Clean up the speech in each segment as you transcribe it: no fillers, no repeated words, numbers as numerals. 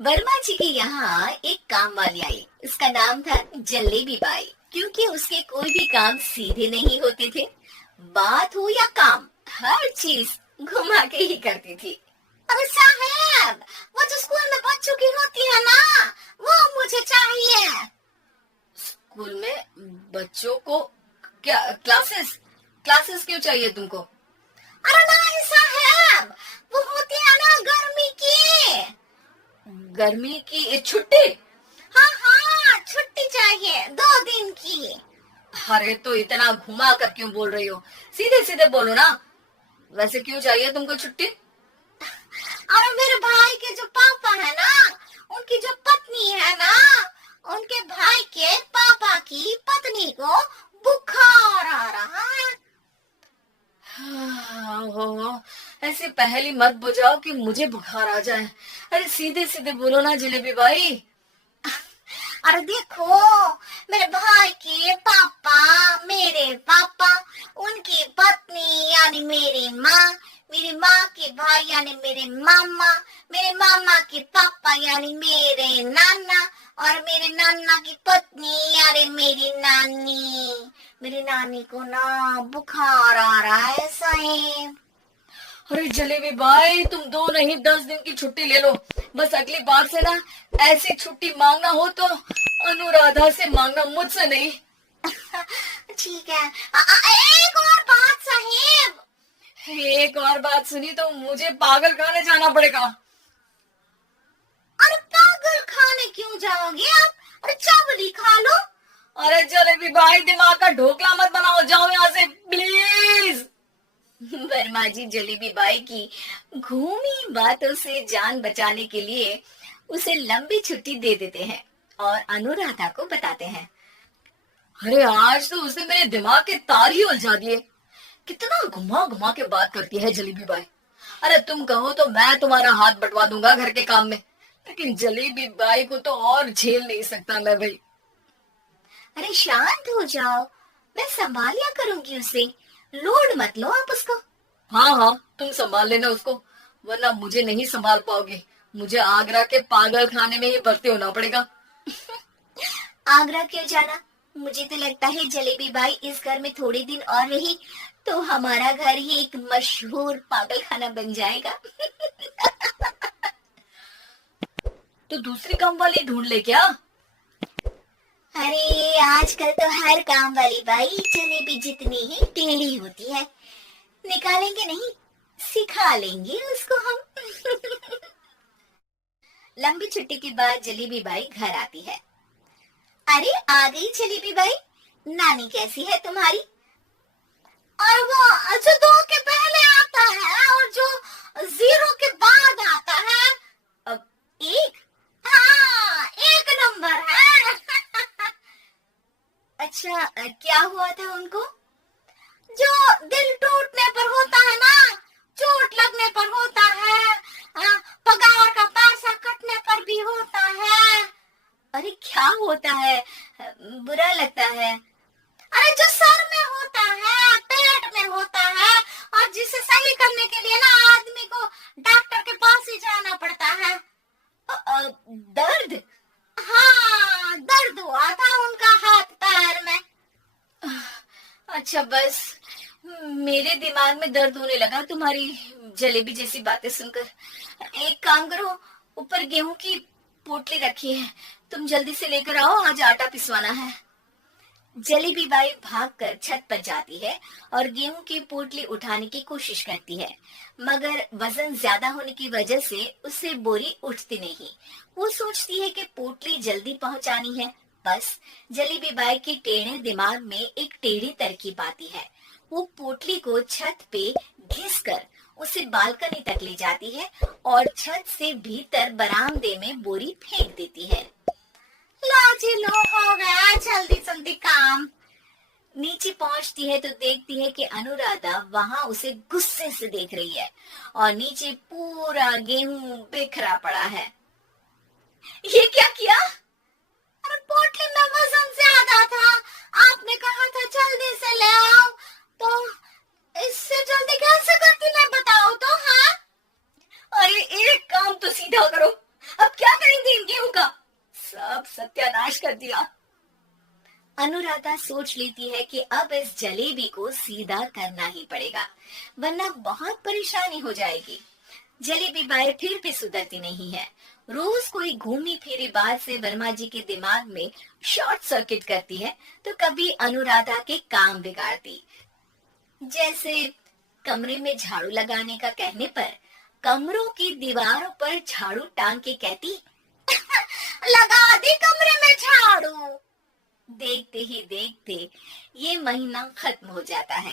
वर्मा जी के यहाँ एक काम वाली आई। उसका नाम था जलेबी बाई। क्योंकि उसके कोई भी काम सीधे नहीं होते थे, बात हो या काम, हर चीज घुमा के ही करती थी। अरे साहब, वो जो स्कूल में बच्चों की होती है ना, वो मुझे चाहिए। स्कूल में बच्चों को क्या क्लासेस क्लासेस क्यों चाहिए तुमको? अरे नहीं साहब, वो होती है ना गर्मी की। गर्मी की छुट्टी? हाँ हाँ, छुट्टी चाहिए 2 दिन की। अरे तो इतना घुमा कर क्यों बोल रही हो? सीधे सीधे बोलो ना। वैसे क्यों चाहिए तुमको छुट्टी? अरे मेरे भाई के जो पापा है ना, उनकी जो पत्नी है ना, उनके भाई के पापा की पत्नी को बुखार आ रहा है। हो ऐसे पहली मत बुझाओ कि मुझे बुखार आ जाए। अरे सीधे सीधे बोलो ना जलेबी भाई। अरे देखो, मेरे भाई के पापा, मेरे पापा, उनकी पत्नी यानी मेरी माँ के भाई यानी मेरे मामा के पापा यानी मेरे नाना, और मेरे नाना की पत्नी यानी मेरी नानी को ना बुखार आ रहा है साहब। अरे जलेबी भाई, तुम 2 नहीं 10 दिन की छुट्टी ले लो। बस अगली बार से ना ऐसी छुट्टी मांगना हो तो अनुराधा से मांगना, मुझसे नहीं। ठीक है। एक और बात साहिब। एक और बात सुनी तो मुझे पागल खाने जाना पड़ेगा। अरे पागल खाने क्यों जाओगे आप? अरे चावल ही खा लो। अरे जलेबी भाई, दिमाग का ढोकला मत बनाओ, जाओ यहाँ से प्लीज। वर्मा जी जलेबी बाई की घूमी बातों से जान बचाने के लिए उसे लंबी छुट्टी दे देते हैं और अनुराधा को बताते हैं। अरे आज तो उसने मेरे दिमाग के तार ही उलझा दिए। कितना घुमा घुमा के बात करती है जलेबी बाई। अरे तुम कहो तो मैं तुम्हारा हाथ बंटवा दूंगा घर के काम में, लेकिन जलेबी बाई को तो और झेल नहीं सकता मैं भाई। अरे शांत हो जाओ, मैं संभालिया करूंगी उसे, लोड मत लो आप उसको। हाँ हाँ, तुम संभाल लेना उसको, वरना मुझे नहीं संभाल पाओगे। मुझे आगरा के पागल खाने में ही भर्ती होना पड़ेगा। आगरा क्यों जाना? मुझे तो लगता है जलेबी बाई इस घर में थोड़े दिन और रही तो हमारा घर ही एक मशहूर पागल खाना बन जाएगा। तो दूसरी काम वाली ढूंढ ले क्या? अरे आजकल तो हर काम वाली बाई जलेबी जितनी ही टेढ़ी होती है। निकालेंगे नहीं, सिखा लेंगे उसको हम। लंबी छुट्टी के बाद जलेबी बाई घर आती है। अरे आ गई जलेबी बाई, नानी कैसी है तुम्हारी? और वो जो 2 के पहले आता है और जो 0 के बाद आता है, अब 1। हाँ, 1 नंबर है। अच्छा, क्या हुआ था उनको? जो दिल टूटने पर होता है ना, चोट लगने पर होता है, पगार का पैसा कटने पर भी होता है। अरे क्या होता है? बुरा लगता है? अरे जो सर में होता है, पेट में होता है, और जिसे सही करने के लिए ना आदमी को डॉक्टर के पास ही जाना पड़ता है। दर्द? हाँ, दर्द हुआ था उनका हाथ पैर में। अच्छा बस, मेरे दिमाग में दर्द होने लगा तुम्हारी जलेबी जैसी बातें सुनकर। एक काम करो, ऊपर गेहूं की पोटली रखी है, तुम जल्दी से लेकर आओ, आज आटा पिसवाना है। जलेबी बाई भागकर छत पर जाती है और गेहूं की पोटली उठाने की कोशिश करती है, मगर वजन ज्यादा होने की वजह से उससे बोरी उठती नहीं। वो सोचती है कि पोटली जल्दी पहुंचानी है। बस जलेबी बाई के टेढ़े दिमाग में एक टेढ़ी तरकीब आती है। वो पोटली को छत पे घिसकर उसे बालकनी तक ले जाती है और छत से भीतर बरामदे में बोरी फेंक देती है। लाजी लो, हो गया जल्दी जल्दी काम। नीचे पहुंचती है तो देखती है कि अनुराधा वहां उसे गुस्से से देख रही है और नीचे पूरा गेहूं बिखरा पड़ा है। ये क्या किया? अरे पोटली में वजन ज्यादा था, आपने कहा था जल्दी से ले आओ, तो इससे जल्दी कैसे करती मैं बताओ तो। हाँ, अरे एक काम तो सीधा करो, अब क्या करेंगे? कर दिया। अनुराधा सोच लेती है कि अब इस जलेबी को सीधा करना ही पड़ेगा, वरना बहुत परेशानी हो जाएगी। जलेबी बाई फिर भी सुधरती नहीं है। रोज कोई घूमी फिरी बात से वर्मा जी के दिमाग में शॉर्ट सर्किट करती है, तो कभी अनुराधा के काम बिगाड़ती। जैसे कमरे में झाड़ू लगाने का कहने पर कमरों की दीवारों पर झाड़ू टांग के कहती, लगा दी कमरे में झाड़ू। देखते ही देखते ये महीना खत्म हो जाता है।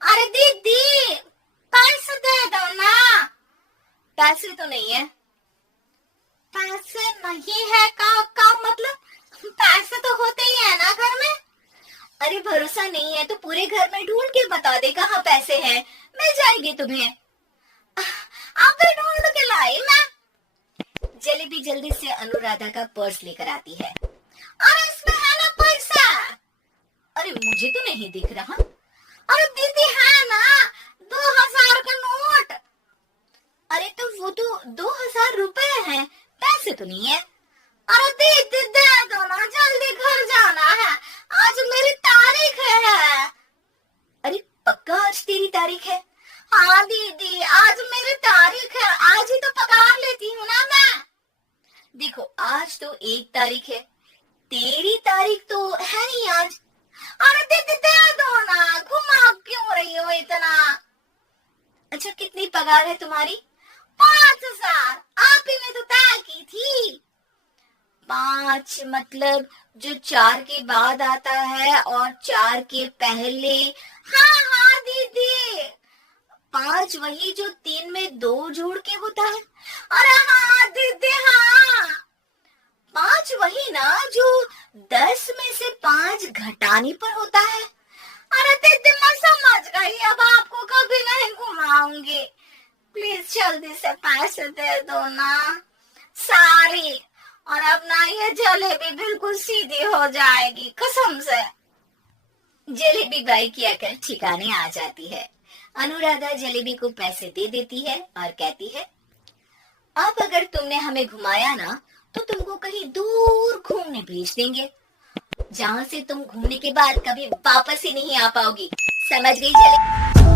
अरे दीदी, पैसे दे दो ना। पैसे तो नहीं है। पैसे नहीं है का मतलब? पैसे तो होते ही है ना घर में। अरे भरोसा नहीं है तो पूरे घर में ढूंढ के बता दे कहाँ पैसे हैं, मिल जाएंगे तुम्हें। आप भी ढूंढ के लाई मैं। जलेबी जल्दी से अनुराधा का पर्स लेकर आती है। अरे इसमें है ना पैसा। अरे मुझे तो नहीं दिख रहा। अरे दीदी है ना 2000 का नोट। अरे तो वो तो 2000 रुपए है, पैसे तो नहीं है। अरे दीदी दे दो ना, जल्दी घर जाना है, आज मेरी तारीख है। अरे पक्का आज तेरी तारीख है? हाँ दीदी, आज मेरी तारीख है, आज ही तो पगार लेती हूँ ना मैं। देखो आज तो 1 तारीख है, तेरी तारीख तो है नहीं आज। अरे दीदी दे दो ना, घुमा क्यों रही हो इतना? अच्छा कितनी पगार है तुम्हारी? 5000। आप ही ने तो तय की थी। 5 मतलब जो 4 के बाद आता है और 4 के पहले। हाँ हाँ दीदी। 5 वही जो 3 में 2 जोड़ के होता है। अरे हाँ दीदी हाँ। 5 वही ना जो 10 में से 5 घटाने पर होता है। अरे दीदी मैं समझ गई, अब आपको कभी नहीं घुमाऊंगी। प्लीज जल्दी से पैसे दे दो ना सारी, और अब ना ये जलेबी बिल्कुल सीधी हो जाएगी कसम से। जलेबी बाई की अकल ठिकाने आ जाती है। अनुराधा जलेबी को पैसे दे देती है और कहती है, अब अगर तुमने हमें घुमाया ना तो तुमको कहीं दूर घूमने भेज देंगे, जहाँ से तुम घूमने के बाद कभी वापस ही नहीं आ पाओगी। समझ गई जलेबी?